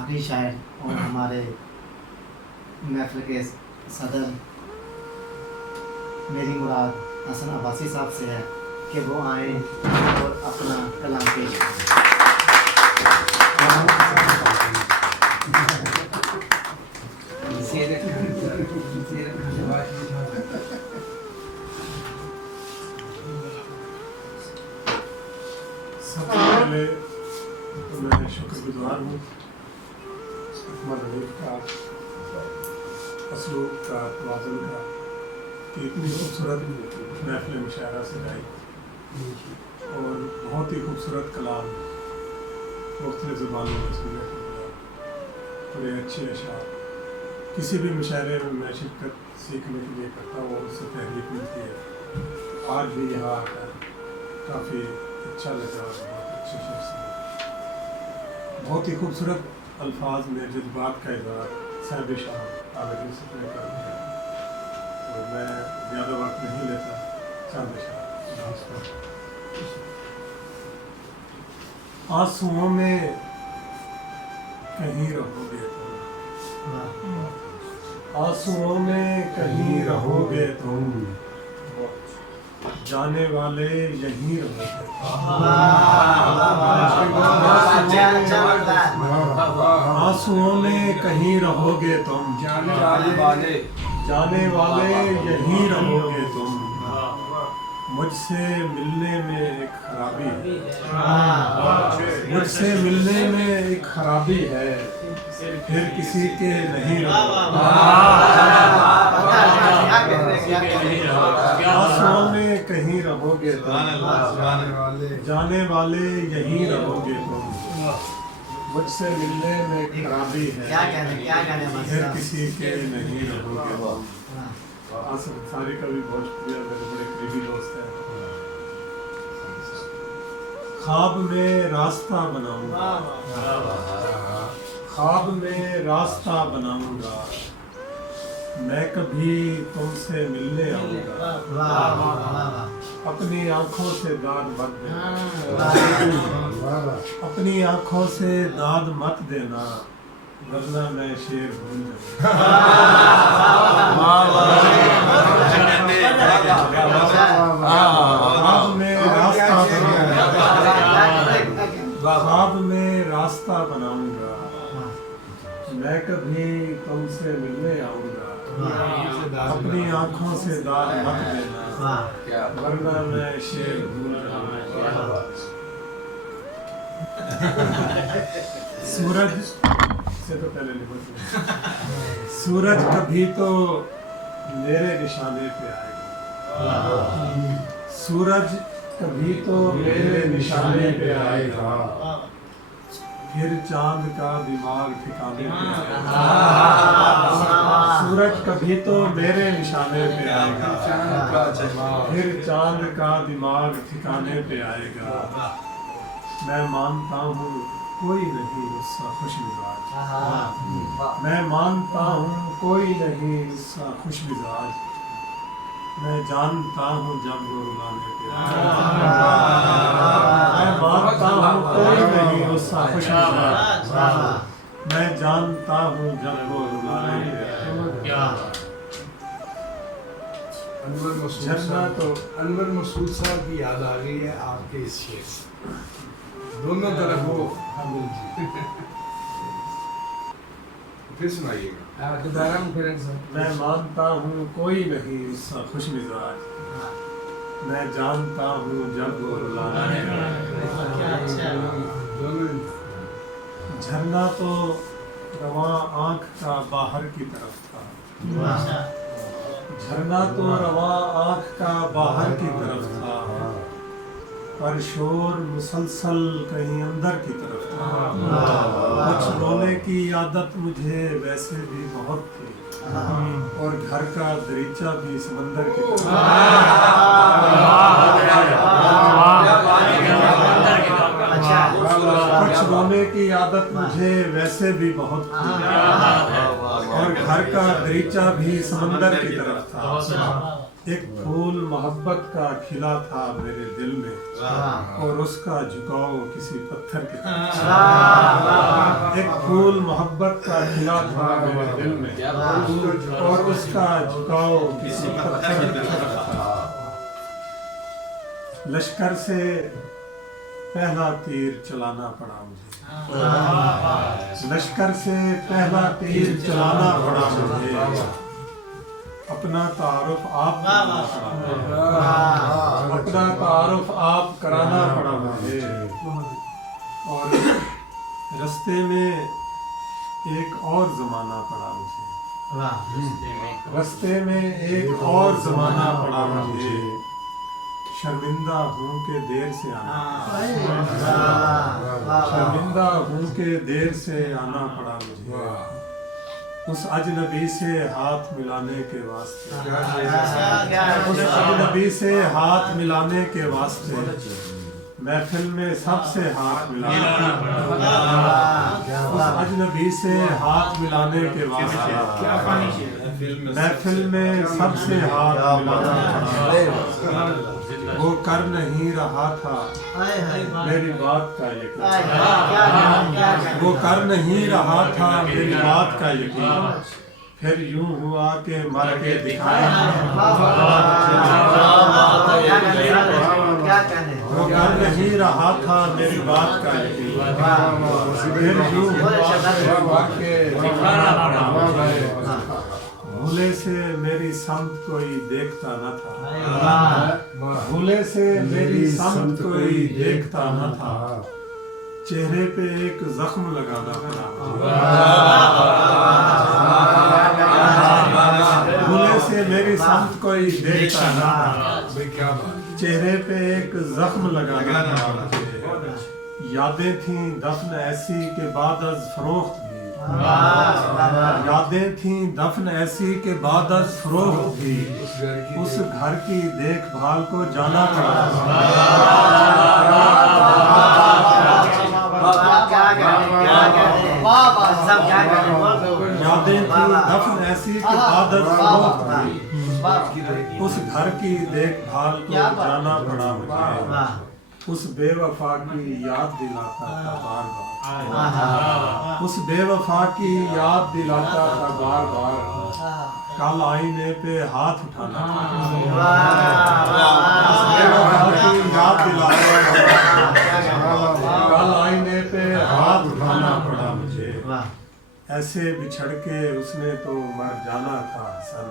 آخری شاعر اور ہمارے محفل کے صدر میری مراد حسن عباسی صاحب سے ہے کہ وہ آئیں اور اپنا کلام پیش کریں. سب سے پہلے میں شکر گزار ہوں احمد حنیف کا، اسلوب کا، توازن کا، کہ اتنی خوبصورت محفل مشاعرہ سجائی اور بہت ہی خوبصورت کلام مختلف زبانوں میں سننے کو ملا. بڑے اچھے اشعار. کسی بھی مشاعرے میں میں شرکت سیکھنے کے لیے کرتا ہوں اور اس سے تحریک ملتی ہے. آج بھی یہاں آ کر کافی اچھا لگا. بہت اچھے شخص ہیں. بہت ہی خوبصورت الفاظ میں جذبات کا اظہار صاحب شاہ عالم یوسف نے کر دیا. تو میں زیادہ وقت نہیں لیتا. صاحب شاہ آنسوؤں میں کہیں رہو گے تم، آنسوؤں میں کہیں رہو گے تم، جانے والے یہیں رہو گے. آنسوؤں میں کہیں رہو گے تم، جانے والے یہیں رہو گے تم. مجھ سے ملنے میں ایک خرابی ہے، مجھ سے ملنے میں ایک خرابی ہے، پھر کسی کے نہیں رہو. آنسوؤں میں کہیں رہو گے تم، جانے والے یہیں رہو گے تم. مجھ سے ملنے میں ایک خرابی ہے، پھر کسی کے نہیں رہو گے تم. آصف انصاری کا بھی بہت شکریہ، میرے بڑے قریبی دوست ہیں. خواب میں راستہ بناؤں گا، خواب میں راستہ بناؤں گا، میں کبھی تم سے ملنے آؤں گا. اپنی آنکھوں سے داد مت دینا، اپنی آنکھوں سے داد مت دینا، ورنہ میں شیر بھول جاؤں. خواب میں راستہ بناؤں گا، خواب میں راستہ بناؤں گا، میں کبھی تم سے ملنے آؤں گا. اپنی آنکھوں سے داد مت دینا، ورنہ میں شیر بھول جاؤں. سورج سے تو پہلے نہیں بول. سورج کبھی تو میرے نشانے پہ آئے گا، سورج کبھی تو میرے نشانے پہ آئے گا، پھر چاند کا دماغ ٹھکانے پہ آئے گا. سورج کبھی تو میرے نشانے پہ آئے گا، پھر چاند کا دماغ ٹھکانے پہ آئے گا. میں مانتا ہوں کوئی نہیں اس کا خوش مزاج، میں مانتا ہوں کوئی نہیں اس کا خوش مزاج، میں جانتا ہوں جب وہ رلانے پہ آئے گا. میں مانتا ہوں کوئی نہیں اس کا خوش مزاج، میں جانتا ہوں جب وہ رلانے پہ آئے گا. انور مسعود صاحب کی یاد آ گئی ہے آپ کے اس شعر سے. دونوں طرف وہ پھر سنائیے گا. میں مانتا ہوں کوئی نہیں اس کا خوش مزاج، میں جانتا ہوں جب وہ رلانے پہ آئے گا. جھرنا تو رواں آنکھ کا باہر کی طرف تھا، جھرنا تو رواں آنکھ کا باہر کی طرف تھا، پر شور مسلسل کہیں اندر کی طرف تھا. کچھ رونے کی عادت مجھے ویسے بھی بہت تھی، اور گھر کا دریچہ بھی سمندر کی طرف تھا. کچھ رونے کی عادت مجھے ویسے بھی بہت تھی، اور گھر کا دریچہ بھی سمندر کی طرف تھا. ایک پھول محبت کا کھلا تھا میرے دل میں، اور اس کا جھکاؤ کسی پتھر کی طرف. ایک پھول محبت کا کھلا تھا میرے دل میں اور اس کا جھکاؤ کسی پتھر کی طرف تھا لشکر سے پہلا تیر چلانا پڑا مجھے لشکر سے پہلا تیر چلانا پڑا مجھے اپنا تعارف آپ کرانا پڑا اپنا تعارف آپ کرانا پڑا مجھے اور رستے میں ایک اور زمانہ پڑا مجھے رستے میں ایک اور زمانہ پڑا مجھے شرمندہ ہوں کہ دیر سے آنا شرمندہ ہوں کہ دیر سے آنا پڑا مجھے اس اجنبی سے ہاتھ ملانے کے واسطے اس اجنبی سے ہاتھ ملانے کے واسطے محفل میں سب سے ہاتھ ملانا اس اجنبی سے ہاتھ ملانے کے واسطے محفل میں سب سے ہاتھ ملانا وہ کر نہیں رہا تھا میری بات کا یقین وہ کر نہیں رہا تھا میری بات کا یقین پھر یوں ہوا کہ مر کے دکھایا وہ کر نہیں رہا تھا میری بات کا یقین پھر یوں ہوا کہ بھولے سے میری سمت کوئی دیکھتا نہ تھا بھولے سے میری سمت کوئی دیکھتا نہ تھا چہرے پہ ایک زخم لگانا پڑا بھولے سے میری سمت کوئی دیکھتا نہ تھا چہرے پہ ایک زخم لگانا پڑا یادیں تھیں دفن ایسی کہ بعد از فروخت بھی یادیں تھیں دفن ایسی کہ بعد از فروخت بھی اس گھر کی دیکھ بھال کو جانا پڑا یادیں تھیں دفن ایسی کہ بعد از فروخت بھی اس گھر کی دیکھ بھال کو جانا پڑا مجھے اس بے وفا کی یاد دلاتا تھا بار بار اس بے وفا کی یاد دلاتا تھا بار بار کل آئینے پہ ہاتھ اٹھانا اس بے وفا کی یاد دلاتا تھا کل آئینے پہ ہاتھ اٹھانا پڑا مجھے ایسے بچھڑ کے اس نے تو مر جانا تھا حسن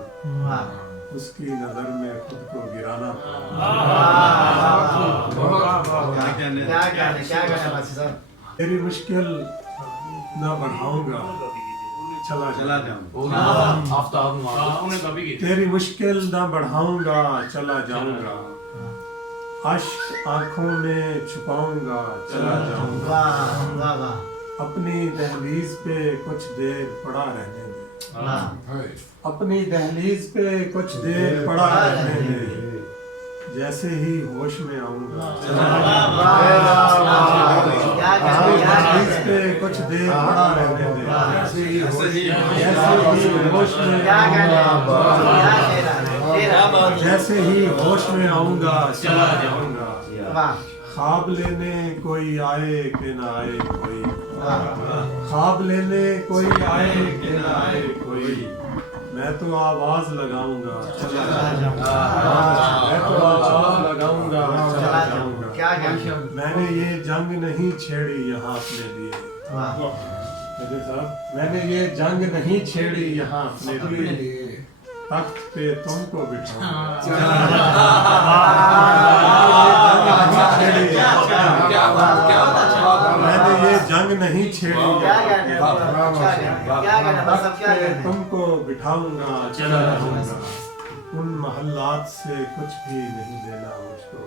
اس کی نظر میں خود کو گرانا تیری مشکل نہ بڑھاؤں گا چلا جاؤں تیری مشکل نہ بڑھاؤں گا چلا جاؤں گا اشک آنکھوں میں چھپاؤں گا چلا جاؤں گا اپنی دہلیز پہ کچھ دیر پڑا رہنے دے اپنی دہلیز پہ کچھ دیر پڑا رہنے دے جیسے ہی ہوش میں آؤں گا دہلیز پہ کچھ دیر پڑا رہنے دے جیسے ہی ہوش میں آؤں گا چلا جاؤں گا خواب لینے کوئی آئے کہ نہ آئے کوئی خواب لینے کوئی آئے کہ نہ آئے کوئی میں تو آواز لگاؤں گا چلا جاؤں گا میں تو آواز لگاؤں گا چلا جاؤں گا میں نے یہ جنگ نہیں چھیڑی یہاں اپنے لیے میں نے یہ جنگ نہیں چھیڑی یہاں اپنے لیے تخت پہ تم کو بٹھاؤں میں نے یہ جنگ نہیں چھیڑی تخت پہ تم کو بٹھاؤں گا چلا جاؤں گا ان محلات سے کچھ بھی نہیں لینا مجھ کو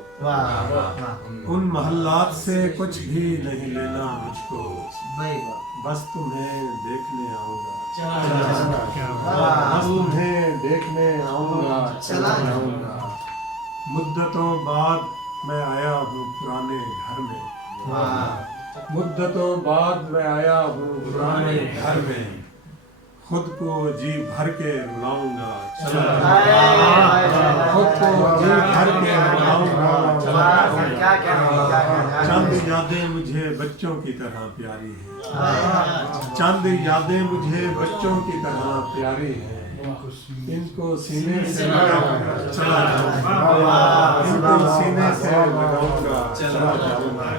ان محلات سے کچھ بھی نہیں لینا مجھ کو بس تمہیں دیکھنے آؤں گا بس تمہیں دیکھنے آؤں گا چلا جاؤں گا مدتوں بعد میں آیا ہوں پرانے گھر میں مدتوں بعد میں آیا ہوں پرانے گھر میں خود کو جی بھر کے رلاؤں گا چلا خود کو جی بھر کے رلاؤں گا چلا کیا کیا چند یادیں مجھے بچوں کی طرح پیاری ہیں چند یادیں مجھے بچوں کی طرح پیاری ہیں ان کو سینے سے لگاؤں گا چلا جاؤں گا ان کو سینے سے لگاؤں گا چلا جاؤں گا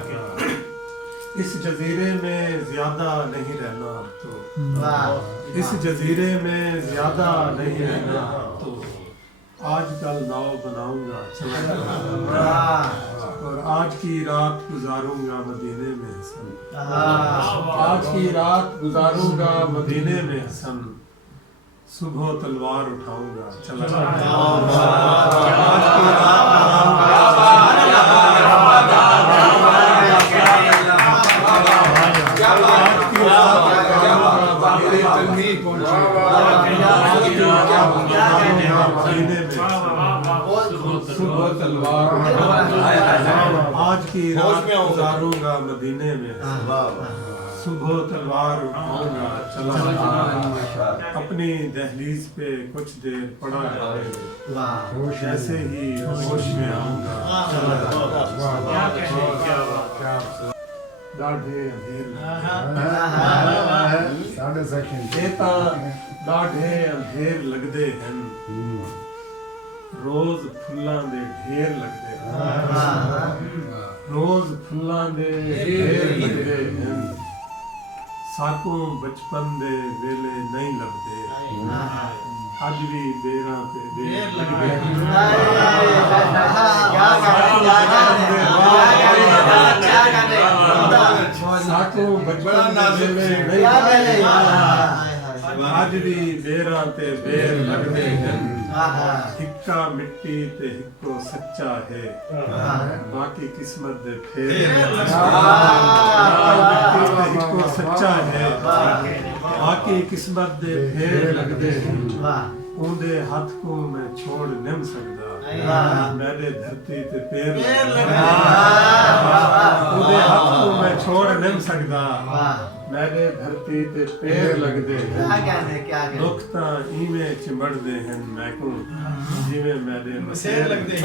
اس جزیرے میں زیادہ نہیں رہنا تو اس جزیرے میں زیادہ نہیں رہنا تو آج کل ناؤ بناؤں گا چلا جاؤں گا اور آج کی رات گزاروں گا مدینے میں حسن آج کی رات گزاروں گا مدینے میں حسن صبح تلوار اٹھاؤں گا چلا جاؤں گا آج کی رات گزاروں گا مدینے میں صبح تلوار اٹھاؤں گا چلا جاؤں گا اپنی دہلیز پہ کچھ دیر پڑا رہے جیسے ہی ہوش میں آؤں گا چلا جاؤں گا ڈاڈھے اندھیر لگدے ہیں روز پھلاں دے ڈھیر لگدے ہیں روز پھلاں دے ڈھیر لگدے ہیں ساکوں بچپن دے ویلے نہیں لبدے اج بھی بیراں تے بیر لگدے ساکوں بچپن دے ویلے نہیں لبدے اج بھی بیراں تے بیر لگدے ہیں ہکا مٹی تے ہکو سچا ہے باقی قسمت دے پھیر مٹی تے ہکو سچا ہے باقی قسمت دے پھیر لگدے اندے ہاتھ کو میں چھوڑ نہیں سکدا میرے دھرتی تے پیر اندے ہاتھ کو میں چھوڑ نہیں سکدا میرے دھرتی تے پیر لگدے دکھ تاں ایویں چمڑ دے ہیں میں کو جویں میرے مسیر لگدے